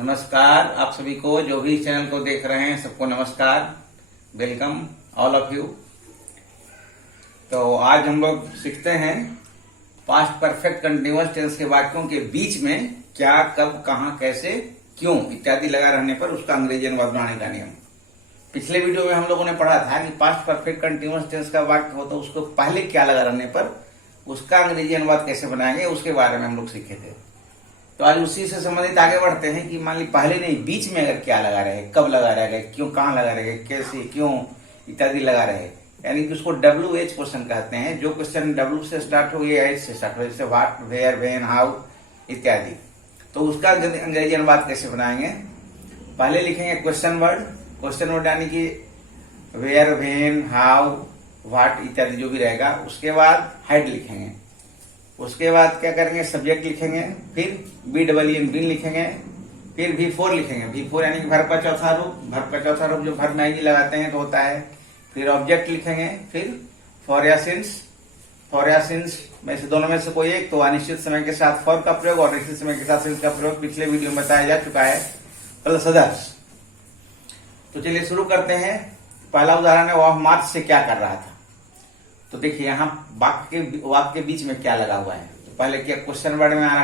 नमस्कार आप सभी को जो भी इस चैनल को देख रहे हैं सबको नमस्कार, वेलकम ऑल ऑफ यू। तो आज हम लोग सीखते हैं पास्ट परफेक्ट कंटिन्यूअस टेंस के वाक्यों के बीच में क्या, कब, कहां, कैसे, क्यों इत्यादि लगा रहने पर उसका अंग्रेजी अनुवाद बनाने का नियम। पिछले वीडियो में हम लोगों ने पढ़ा था कि पास्ट परफेक्ट कंटिन्यूअस टेंस का वाक्य होता है उसको पहले क्या लगा रहने पर उसका अंग्रेजी अनुवाद कैसे बनाएंगे उसके बारे में हम लोग सीखे थे। तो आज उसी से संबंधित आगे बढ़ते हैं कि मान ली पहले नहीं बीच में अगर क्या लगा रहे, कब लगा रहे, क्यों, कहाँ लगा रहे, कैसे, क्यों इत्यादि लगा रहे, यानी कि उसको WH क्वेश्चन कहते हैं। जो क्वेश्चन W से स्टार्ट हो या H से स्टार्ट हो, जैसे व्हाट, वेयर, व्हेन, हाउ इत्यादि, तो उसका अंग्रेजी अनुवाद कैसे बनाएंगे। पहले लिखेंगे क्वेश्चन वर्ड यानी कि वेयर, व्हेन, हाउ, व्हाट इत्यादि जो भी रहेगा। उसके बाद हेड लिखेंगे, उसके बाद क्या करेंगे, सब्जेक्ट लिखेंगे, फिर BWN बिन लिखेंगे, फिर V4 लिखेंगे। V4 यानी कि वर्ब का चौथा रूप जो वर्ब में आईएनजी लगाते हैं तो होता है। फिर ऑब्जेक्ट लिखेंगे, फिर फॉर या सिंस में से दोनों में से कोई एक, तो अनिश्चित समय के साथ फॉर का प्रयोग और निश्चित समय के साथ सिंस का प्रयोग पिछले वीडियो में बताया जा चुका है, प्लस अदर्स। तो चलिए शुरू करते हैं। पहला उदाहरण है वह मार्च से क्या कर रहा था। तो देखिए यहाँ वाक्य के बीच में क्या लगा हुआ है। तो पहले क्या क्वेश्चन वर्ड में आ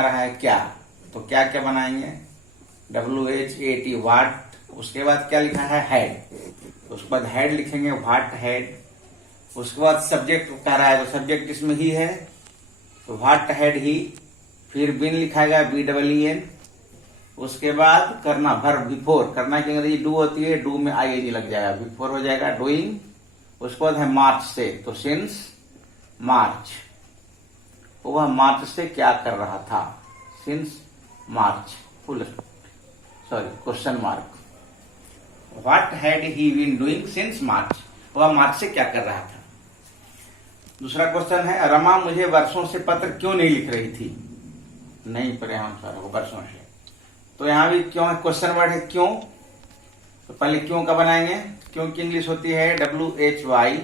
रहा है, क्या, तो क्या क्या बनाएंगे, WHAT व्हाट। उसके बाद क्या लिखा है, हेड। उसके बाद हेड लिखेंगे, व्हाट हेड। उसके बाद सब्जेक्ट कह रहा है तो सब्जेक्ट इसमें ही है तो व्हाट हेड ही। फिर बिन लिखाएगा BWN। उसके बाद करना वर्ब बिफोर, करना की अंग्रेजी डू होती है, डू में ING लग जाएगा, बिफोर हो जाएगा डूइंग। उसके बाद है मार्च से, तो सिंस मार्च, वह मार्च से क्या कर रहा था, since March question mark. What had he been doing since March, वह मार्च से क्या कर रहा था। दूसरा क्वेश्चन है रमा मुझे वर्षों से पत्र क्यों नहीं लिख रही थी, नहीं पढ़े हम सारे वर्षों से। तो यहां भी क्यों है, क्वेश्चन वर्ड है क्यों। तो पहले क्यों का बनाएंगे, क्यों की इंग्लिश होती है WHY।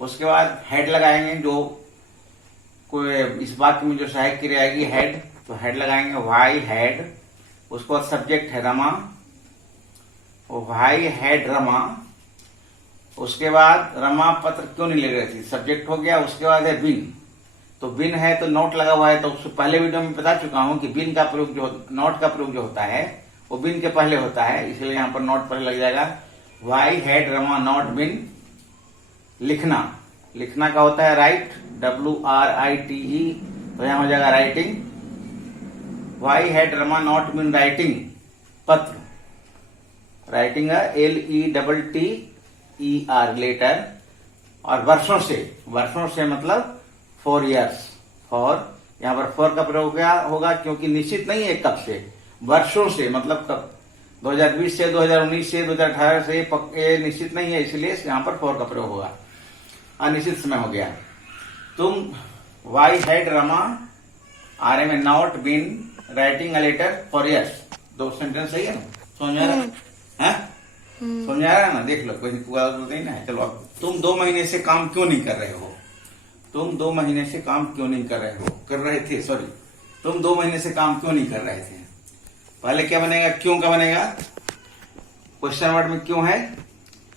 उसके बाद हेड लगाएंगे, जो कोई इस वाक्य में जो सहायक क्रिया आएगी हेड, तो हेड लगाएंगे वाई हेड। उसके बाद सब्जेक्ट है रमा, वाई हेड रमा। उसके बाद रमा पत्र क्यों नहीं लिख रही थी, सब्जेक्ट हो गया। उसके बाद है बिन, तो बिन है तो नोट लगा हुआ है। तो उससे पहले वीडियो में बता चुका हूं कि बिन का प्रयोग जो नोट का प्रयोग जो होता है वो बिन के पहले होता है, इसलिए यहाँ पर नोट पहले लग जाएगा। Why had Rama not been, लिखना का होता है राइट, WRITE, तो यहां हो जाएगा writing. Why had Rama not been writing पत्र, राइटिंग LETTER लेटर। और वर्षों से मतलब 4 years, फॉर यहाँ पर फॉर का प्रयोग होगा क्योंकि निश्चित नहीं है कब से, वर्षों से मतलब कब, 2020 से, 2019 से, 2018 से ये निश्चित नहीं है, इसलिए यहाँ पर फॉर का प्रयोग होगा, अनिश्चित समय हो गया। तुम वाई हैड रमा आर में not been writing a letter for years. 2 sentence सही है ना, समझ आ रहा है, समझ आ रहा है ना, देख लो कोई नहीं ना। चलो अब तुम 2 महीने से काम क्यों नहीं कर रहे हो, तुम 2 महीने से काम क्यों नहीं कर रहे थे, तुम 2 महीने से काम क्यों नहीं कर रहे थे। पहले क्या बनेगा, क्यों का बनेगा, क्वेश्चन वर्ड में क्यों है,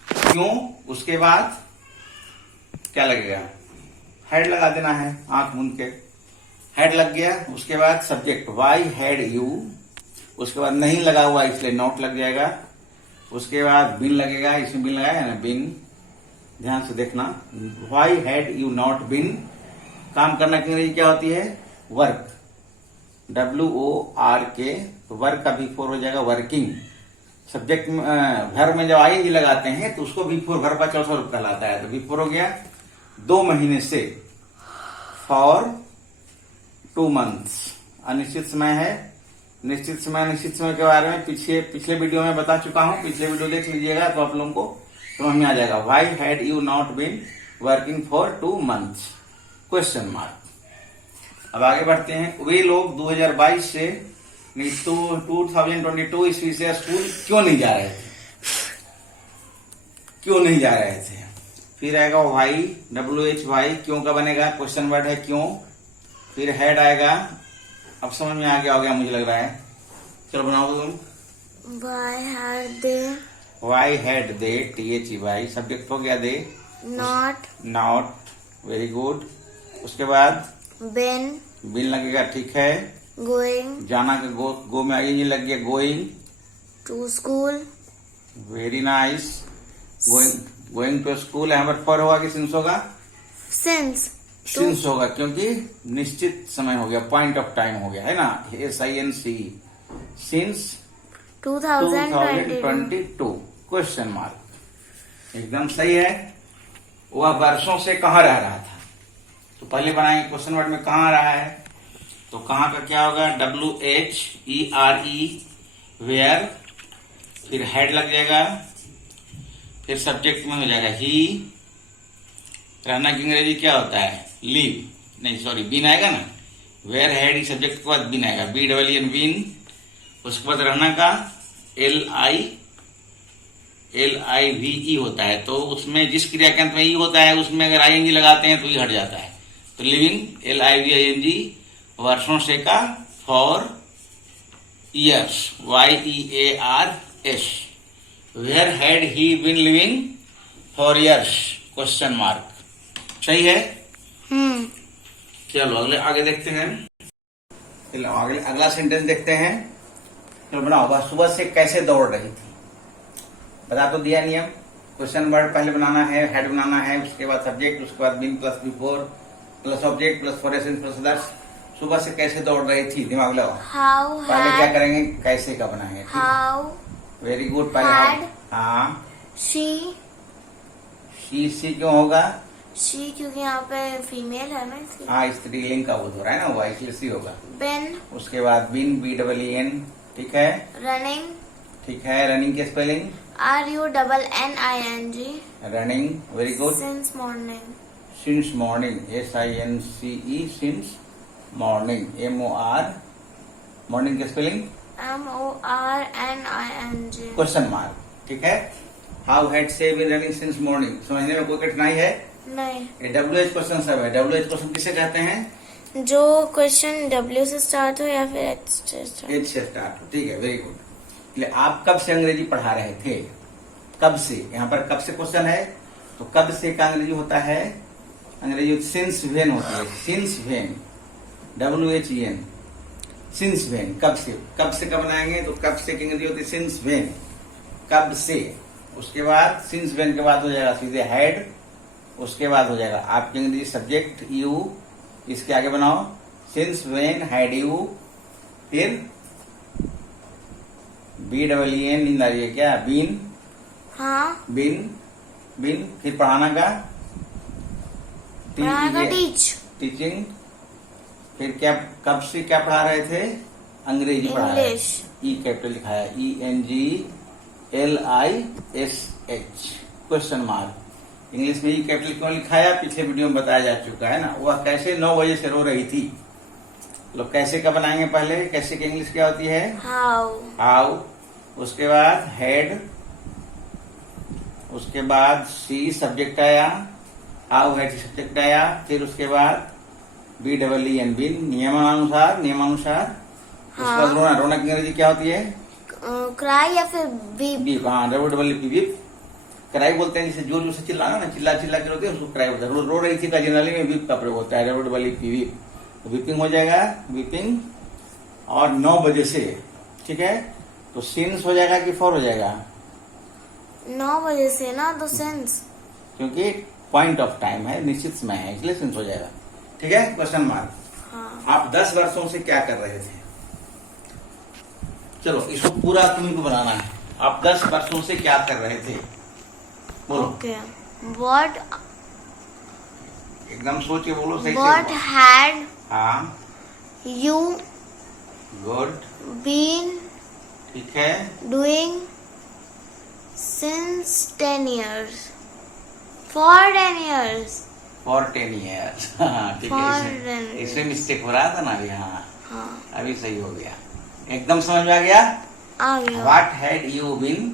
क्यों। उसके बाद क्या लगेगा, हेड लगा देना है, आंख मूंद के हेड लग गया। उसके बाद सब्जेक्ट वाई हैड यू। उसके बाद नहीं लगा हुआ इसलिए नॉट लग जाएगा। उसके बाद बिन लगेगा, इसमें बिन लगाया ना, बिन, ध्यान से देखना, why had you not been. काम करना की अंग्रेजी क्या होती है, वर्क, WORK, तो वर्क का V4 हो जाएगा वर्किंग। सब्जेक्ट वर्ब में जब ING लगाते हैं तो उसको V4 वर्ब का चौथा रूप कहलाता है, तो V4 हो गया 2 महीने से, फॉर 2 months। अनिश्चित समय है, निश्चित समय के बारे में पिछले वीडियो में बता चुका हूं, पिछले वीडियो देख लीजिएगा तो आप लोगों को समझ में आ जाएगा। Why had you not been working for 2 months question mark. अब आगे बढ़ते हैं। वे लोग 2022 से 2022 ईस्वी से स्कूल क्यों नहीं जा रहे थे। फिर आएगा वाई, WHY, क्यों का बनेगा, क्वेश्चन वर्ड है क्यों। फिर हेड आएगा, अब समझ में आ गया मुझे लग रहा है, चलो बनाओ तुम। Why had they why had they, THEY, subject हो गया they. not not, very good. उसके बाद been बिन लगेगा, ठीक है। going जाना का गो में आई लग गया, going, to school? Very nice. Going to school, यहाँ पर फॉर होगा कि सिंस होगा? Since सिंस होगा, क्योंकि निश्चित समय हो गया, पॉइंट ऑफ टाइम हो गया, है ना। SINC, since 2022. 2022, question mark. एकदम सही है। वह वर्षों से कहाँ रह रहा था, तो पहले बनाएंगे क्वेश्चन वर्ड में कहाँ रहा है, तो कहाँ का क्या होगा? WHERE, वेयर, फिर हेड लग जाएगा, फिर सब्जेक्ट में हो जाएगा ही। रहना की अंग्रेजी क्या होता है? लीव, नहीं सॉरी, बीन आएगा ना। वेयर हेड ही सब्जेक्ट के बाद बीन आएगा, BEEN, बीन। उसके बाद रहना का LIVE होता है, तो उसमें जिस क्रिया के अंत में ई होता है उसमें अगर ING लगाते हैं तो ये हट जाता है। तो लिविंग, LIVING, वर्षों से का for years, YEARS। Where had he been living for years, question mark. सही है। चलो अगले आगे देखते हैं। चलो अगले अगला सेंटेंस देखते हैं। चलो बनाओ। वह सुबह से कैसे दौड़ रही थी, बता तो दिया नियम। क्वेश्चन वर्ड पहले बनाना है, हेड बनाना है, उसके बाद सब्जेक्ट, उसके बाद been plus before plus object plus for essence plus others. सुबह से कैसे दौड़ रही थी, दिमाग लगाओ। How पहले क्या had करेंगे, कैसे का बनाएंगे। how very good. पहले had हाँ, she सी क्यों होगा? she क्योंकि यहाँ पे फीमेल है ना इसलिए। हाँ, स्त्रीलिंग का बोध हो रहा है ना, वो इसलिए सी होगा। Been उसके बाद बीन, BEEN, ठीक है। running ठीक है। रनिंग की spelling RUNNING running, very good. since morning. Since morning, SINCE, since morning, MOR, morning की स्पेलिंग MORNING. क्वेश्चन मार्क, ठीक है। हाउ हैड से बीन रनिंग सिंस मॉर्निंग, समझने में कोई कठिनाई है? नहीं, ये WH क्वेश्चन सब है। WH क्वेश्चन किसे कहते हैं? जो क्वेश्चन W से स्टार्ट हो या फिर H से स्टार्ट। H से स्टार्ट हो, ठीक है, वेरी गुड। आप कब से अंग्रेजी पढ़ा रहे थे, कब से, यहाँ पर कब से क्वेश्चन है, तो कब से का अंग्रेजी होता है, अंग्रेजी सिंस वेन होती है। Since when, WHEN, since when, कब से। कब से कब बनाएंगे, तो कब से की अंग्रेजी होती है सिंस वेन, कब से। उसके बाद सिंस वेन के बाद हो जाएगा सीधे हेड, उसके बाद हो जाएगा आपकी अंग्रेजी सब्जेक्ट यू, इसके आगे बनाओ सिंस वेन हैड यू, फिर BEEN, नींद आ रही है क्या? बीन, हाँ, बिन, बिन, फिर पढ़ाना का टीच, टीचिंग, फिर क्या, कब से क्या पढ़ा रहे थे, अंग्रेजी पढ़ा रहे थे। इंग्लिश, ई कैपिटल लिखा है, ENGLISH, क्वेश्चन मार्क। इंग्लिश में ई कैपिटल क्यों लिखा है, पिछले वीडियो में बताया जा चुका है ना। वह कैसे 9 बजे से रो रही थी। लोग कैसे का बनाएंगे, पहले कैसे की इंग्लिश क्या होती है? हाउ। उसके बाद हेड, उसके बाद सी सब्जेक्ट आया, हाउ हेड सब्जेक्ट आया, फिर उसके बाद BEEN, बिन, नियमानुसार, उसके बाद रोना, रोना की अंग्रेजी क्या होती है? क्राई या फिर बीप। बीप, हाँ, WEEP, क्राई बोलते हैं, जिसे जोर जोर से चिल्लाना ना, चिल्ला के रोते हैं उसको क्राई बोलते हैं। रो रही थी का जनरली में बीप का प्रयोग होता है, WEEP, वीपिंग हो जाएगा, वीपिंग, और 9 बजे से, ठीक है। तो सिंस हो जाएगा कि फॉर हो जाएगा? 9 बजे से ना, तो सिंस, क्योंकि पॉइंट ऑफ टाइम है, निश्चित समय है, इसलिए सिंस हो जाएगा, ठीक है। Question mark. हाँ, आप 10 वर्षों से क्या कर रहे थे, चलो इसको पूरा तुम्ही को बनाना है। आप 10 वर्षों से क्या कर रहे थे, बोलो। ओके। व्हाट एकदम सोच के बोलो, सही व्हाट से। हैड हाँ, यू गुड, बीन ठीक है। Doing since 10 years, for 10 years, for 10 years, ठीक For है। 10 years. इसमें मिस्टेक हो रहा था ना अभी, हाँ, हाँ, अभी सही हो गया, एकदम समझ में आ गया। आ गया। व्हाट हैड यू बीन,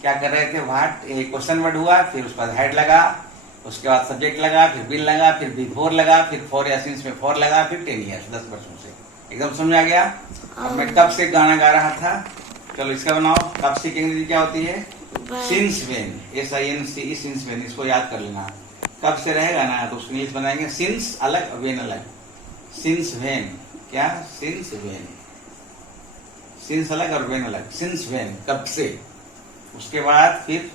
क्या कर रहे थे, व्हाट एक क्वेश्चन वर्ड हुआ, फिर उसके बाद हेड लगा, उसके बाद सब्जेक्ट लगा, फिर बिन लगा, फिर बिफोर लगा, फिर फॉर या सिंस में फॉर लगा, फिर 10 ईयर्स, 10 वर्षों से। एकदम समझ आ गया। अब मैं कब से गाना गा रहा था, चलो इसका बनाओ। कब से की अंग्रेजी क्या होती है? Since when, SINC, since when, इसको याद कर लेना। कब से रहेगा ना तो उसको इंग्लिश बनाएंगे सिंस अलग वेन अलग। सिंस वेन, क्या? सिंस वेन, सिंस अलग और वेन अलग। सिंस वेन, कब से। उसके बाद फिर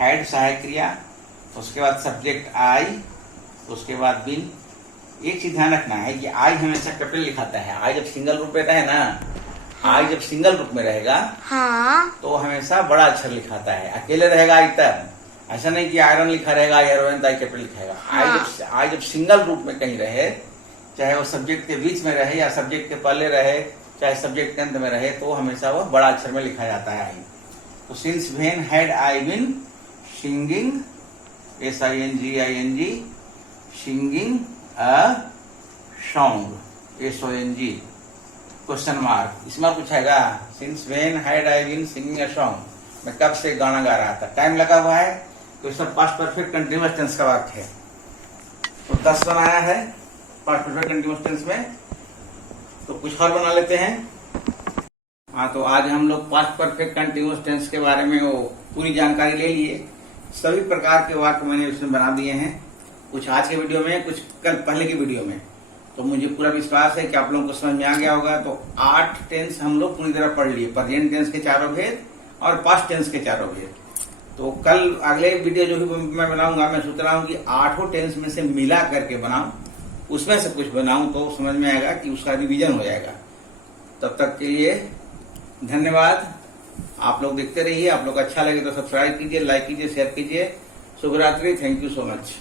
हैड सहायक क्रिया, उसके बाद सब्जेक्ट आई, उसके बाद बिन। एक चीज ध्यान रखना है कि आई हमेशा कैपिटल लिखाता है। आई जब सिंगल रूप रहता है ना, आई जब सिंगल रूप में रहेगा हाँ तो हमेशा बड़ा अक्षर लिखाता है। अकेले रहेगा आई तब, ऐसा नहीं कि आयरन लिखा रहेगा, एरोन तो आई कैपिटल लिखाएगा। आई जब सिंगल रूप में कहीं रहे, चाहे वो सब्जेक्ट के बीच में रहे या सब्जेक्ट के पहले रहे, चाहे सब्जेक्ट के अंत में रहे, तो हमेशा वो बड़ा अक्षर में लिखा जाता है आई। तो since when had I been singing, SINGING, singing a song, SONG, question mark, इसमें कुछ हैगा। Since when had I been singing a song, मैं कब से गाना गा रहा था, टाइम लगा हुआ है, तो सब पास्ट परफेक्ट कंटिन्यूअस टेंस का वाक्य है। तो 10 बनाया है पास्ट परफेक्ट कंटिन्यूअस टेंस में, तो कुछ और बना लेते हैं। हाँ, तो आज हम लोग पास्ट परफेक्ट कंटिन्यूअस टेंस के बारे में वो पूरी जानकारी ले लिए। सभी प्रकार के वाक्य मैंने उसमें बना दिए हैं, कुछ आज के वीडियो में, कुछ कल पहले की वीडियो में। तो मुझे पूरा विश्वास है कि आप लोगों को समझ में आ गया होगा। तो 8 टेंस हम लोग पूरी तरह पढ़ लिए, प्रेजेंट टेंस के चारों भेद और पास्ट टेंस के चारों भेद। तो कल अगले वीडियो जो भी मैं बनाऊंगा, मैं सोच रहा हूँ कि 8 टेंस में से मिला करके बनाऊं, उसमें से कुछ बनाऊं तो समझ में आएगा कि उसका रिवीजन हो जाएगा। तब तक के लिए धन्यवाद। आप लोग देखते रहिए। आप लोग अच्छा लगे तो सब्सक्राइब कीजिए, लाइक कीजिए, शेयर कीजिए। शुभ रात्रि। Thank you so much.